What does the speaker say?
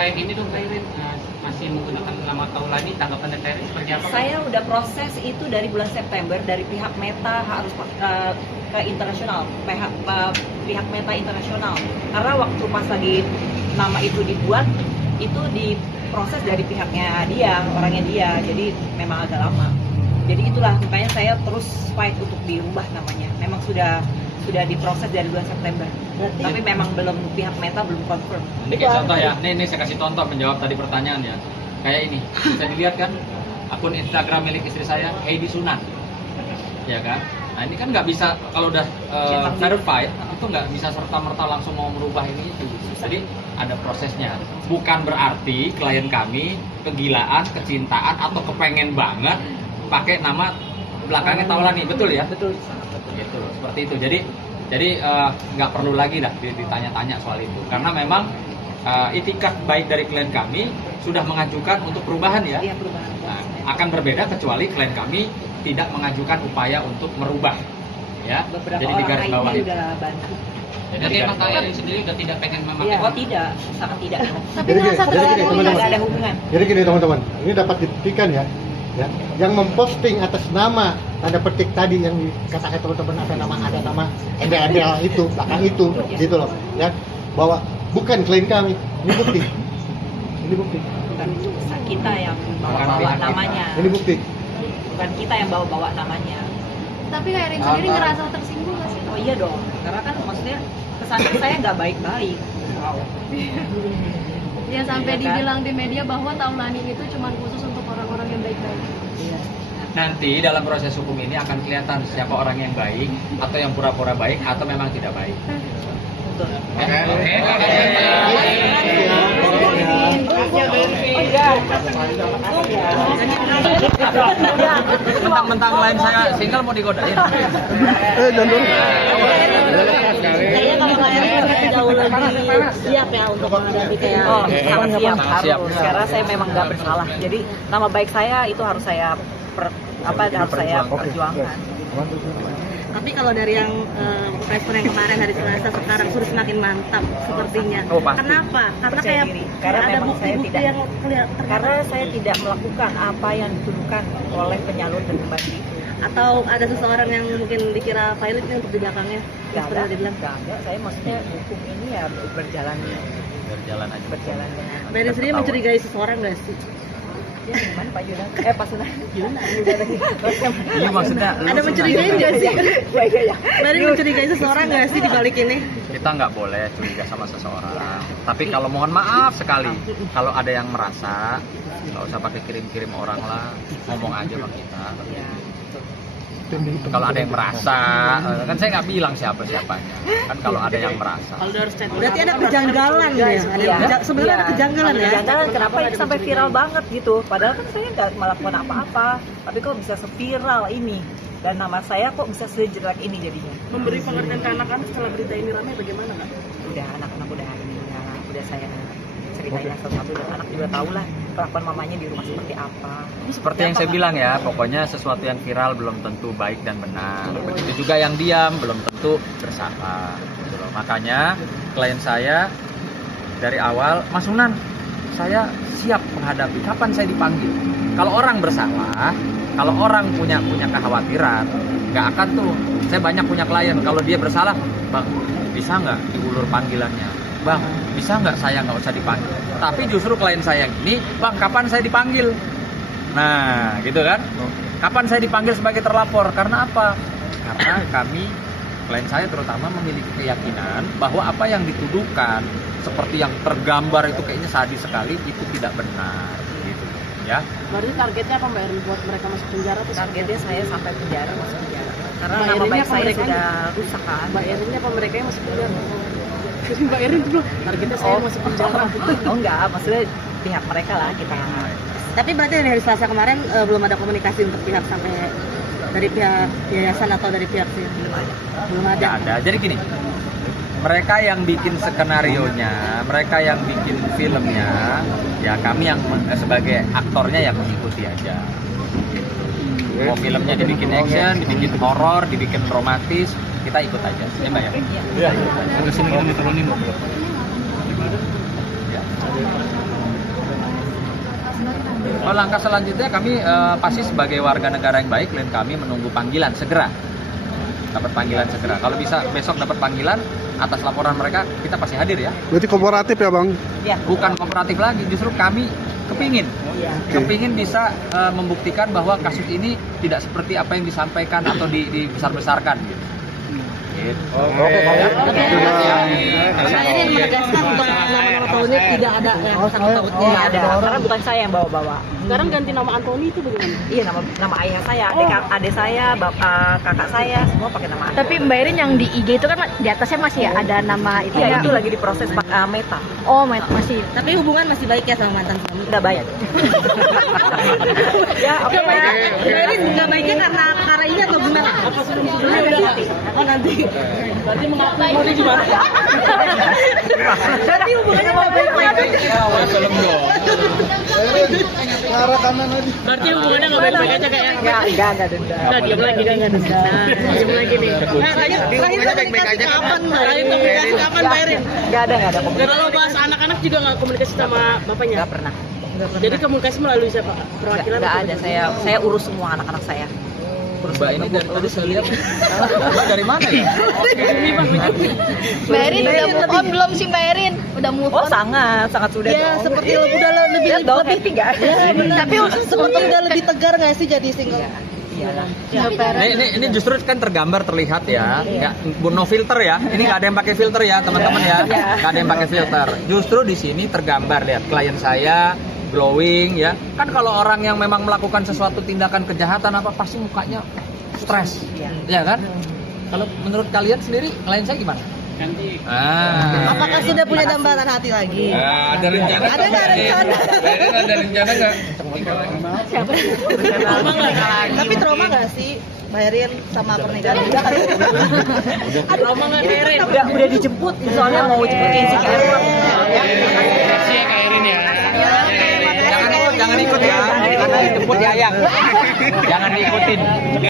terkait ini dong Kak Irin, masih menggunakan nama Taulani, tanggapan dari Kak Irin seperti apa? Saya udah proses itu dari bulan September, dari pihak Meta harus ke internasional, pihak Meta internasional. Karena waktu pas lagi nama itu dibuat, itu diproses dari pihaknya dia, orangnya dia, jadi memang agak lama. Jadi itulah makanya saya terus fight untuk dirubah namanya. Memang sudah diproses dari bulan September. Tapi memang pihak Meta belum confirm. Ini kayak contoh ya, ini saya kasih contoh menjawab tadi pertanyaan ya. Kayak ini, bisa dilihat kan akun Instagram milik istri saya, Heidi Sunan, ya kan? Nah ini kan nggak bisa kalau udah verified itu nggak bisa serta merta langsung mau merubah ini itu. Jadi ada prosesnya. Bukan berarti klien kami kegilaan, kecintaan atau kepengen banget pakai nama belakangnya Taulani, betul ya? Betul. Gitu, seperti itu. Jadi nggak perlu lagi dah ditanya-tanya soal itu, karena memang itikat baik dari klien kami sudah mengajukan untuk perubahan ya. Iya, perubahan. Nah, akan berbeda kecuali klien kami tidak mengajukan upaya untuk merubah, ya. Beberapa Jadi orang digaris bawah lainnya itu. udah bantu. Jadi emang Kak Irin sendiri udah tidak pengen memakai. Iya, oh tidak, sangat tidak. Tapi dengan satu jadi gini, teman-teman. Nggak ada hubungan. Jadi gini teman-teman, ini dapat dibuktikan ya, yang memposting atas nama tanda petik tadi yang dikatakan teman-teman ada nama embel-embel itu belakang itu gitu loh ya, bahwa bukan klien kami, ini bukti Bukan kita yang bawa namanya. ini bukti. Bukan kita yang bawa namanya. Tapi Kak Irin sendiri ngerasa tersinggung nggak sih? Oh iya dong, karena kan maksudnya kesannya saya nggak baik-baik. Ya sampai Iya kan? dibilang di media bahwa Taulani itu cuma khusus untuk orang-orang yang baik-baik. Iya. Nanti dalam proses hukum ini akan kelihatan siapa orang yang baik atau yang pura-pura baik atau memang tidak baik. Betul. Mentang-mentang klien saya single mau digodain. Kayaknya kalau klien jauh lebih siap ya untuk menghadapi kayak sangat siap. Harus. Karena saya memang nggak bersalah. Jadi nama baik saya itu harus saya perjuangkan. Tapi kalau dari yang respon yang kemarin hari Selasa sekarang sudah semakin mantap sepertinya. Oh, pasti. Kenapa? Karena Percaya kayak diri. Karena ada memang saya bukti-bukti tidak- yang kelihatan. Karena saya tidak melakukan apa yang dituduhkan oleh penyalur dan pembantu itu. Atau ada seseorang yang mungkin dikira pilot ini untuk di belakangnya. Gak Seperti ada, yang dibilang. gak ada. Saya maksudnya hukum ini ya berjalan Berjalan aja. dengan. Mbak Irin sendiri mencurigai seseorang nggak sih? Ya gimana Pak Yudan? Pak Sunan. Iya maksudnya Ada mencurigai nggak sih? Ya. Mbak Irin mencurigai seseorang nggak sih di balik ini? kita nggak boleh curiga sama seseorang. Tapi kalau mohon maaf sekali, kalau ada yang merasa, nggak usah pakai kirim-kirim orang lah, ngomong aja sama kita. Ya. Kalau ada yang merasa, kan saya nggak bilang siapa-siapanya. Kan kalau ada yang merasa. Berarti ada kejanggalan ya? Sebenarnya ada kejanggalan ya? Kejanggalan, kenapa ini sampai viral banget gitu? Padahal kan saya nggak melakukan apa-apa, tapi kok bisa seviral ini? Dan nama saya kok bisa sejelek ini jadinya? Memberi pengertian ke anak-anak setelah berita ini ramai bagaimana Kak? Udah anak-anak udah saya ceritain satu-satu, dan anak juga tahu lah kelakuan mamanya di rumah seperti apa. Seperti yang saya bilang ya, pokoknya sesuatu yang viral belum tentu baik dan benar. Begitu juga yang diam belum tentu bersalah. Gitu loh. Makanya klien saya dari awal, Mas Sunan, saya siap menghadapi. Kapan saya dipanggil? Kalau orang bersalah, kalau orang punya kekhawatiran, nggak akan tuh. Saya banyak punya klien, kalau dia bersalah, Bang, bisa nggak diulur panggilannya? Bang, bisa nggak saya nggak usah dipanggil? Tapi justru klien saya ini, Bang, kapan saya dipanggil? Nah, gitu kan? Kapan saya dipanggil sebagai terlapor? Karena apa? Karena kami, klien saya terutama memiliki keyakinan bahwa apa yang dituduhkan, seperti yang tergambar itu kayaknya sadis sekali, itu tidak benar. Gitu, ya. Berarti targetnya apa Mbak Irin buat mereka masuk penjara? Targetnya saya sampai penjara, masuk penjara. Karena Mbak nama Irinnya baik apa saya mereka? sudah rusak kan. Mbak Irinnya apa mereka yang masuk penjara? Jadi Mbak Irin tuh targetnya saya masuk penjara. Oh enggak, maksudnya pihak mereka lah kita. Tapi berarti dari hari Selasa kemarin belum ada komunikasi untuk pihak sampai dari pihak yayasan atau dari pihak sih? Belum ada. Nggak ada. Jadi gini, mereka yang bikin skenarionya, mereka yang bikin filmnya, ya kami yang sebagai aktornya yang mengikuti aja. Mau filmnya dibikin action, dibikin horor, dibikin romantis, kita ikut aja. Ya Mbak ya? Iya. Terus ini kita diturunin. Ya. langkah selanjutnya kami pasti sebagai warga negara yang baik, klien kami menunggu panggilan segera. Dapat panggilan segera. Kalau bisa besok dapat panggilan atas laporan mereka, kita pasti hadir ya. Berarti kooperatif ya Bang? Ya. Bukan kooperatif lagi, justru kami kepingin Oke. kepingin bisa membuktikan bahwa kasus ini tidak seperti apa yang disampaikan atau dibesar-besarkan gitu. Oke, Saya ini menegaskan untuk nama-nama Tony tidak ada yang sangkut pautnya. Nggak ada, karena bukan saya yang bawa-bawa. Sekarang ganti nama Antoni itu bagaimana? Iya, nama ayah saya, adik saya, kakak saya, semua pakai nama ayah. Tapi Mbak Erin yang di IG itu kan di atasnya masih ada nama itu Iya, ya? itu lagi diproses Meta. Oh, masih. Tapi hubungan masih baik ya sama mantan suami? Udah baik. Ya, oke. Mbak Erin nggak baiknya karena ini atau gimana? Oh nanti. Berarti mau di gimana? Berarti hubungannya mau baik-baik. arah kanan aja. Berarti hubungannya nggak baik-baik aja kayak? Enggak denda. Nggak diam lagi nih. Diam lagi nih. Terakhir komunikasi kapan Mbak Erin? Komunikasi kapan Mbak Erin? Enggak ada komunikasi. Kalau bahas anak-anak juga nggak komunikasi sama bapaknya? Enggak pernah. Jadi komunikasi melalui siapa? Perwakilan? Enggak ada. Saya urus semua anak-anak saya. Mbak ini dari tadi saya lihat dari mana ya? Mbak Erin udah move on belum sih Mbak Erin? Udah move Oh, on? sangat sudah Ya dong. seperti udah lebih Lihat dong, tiga. Tapi seperti udah lebih tegar nggak sih jadi single? Iyalah. Ini justru kan tergambar terlihat ya, ya no filter ya. Ini nggak ada yang pakai filter ya teman-teman ya, nggak ada yang pakai filter. Justru di sini tergambar lihat klien saya glowing ya. Kan kalau orang yang memang melakukan sesuatu tindakan kejahatan apa pasti mukanya stres, ya kan? Kalau menurut kalian sendiri klien saya gimana? Nanti Apakah sudah punya gambaran hati lagi? Ada rencana Ada nggak rencana? Ada rencana nggak? Trauma nggak? Tapi trauma nggak sih Mbak Erin sama pernikahan? Trauma nggak Mbak Erin? Udah dijemput, soalnya mau jemputin si Kevin. kasih ya Kak Erin ya. Jangan ikut ya, karena dijemput ya Ayang. Jangan diikutin.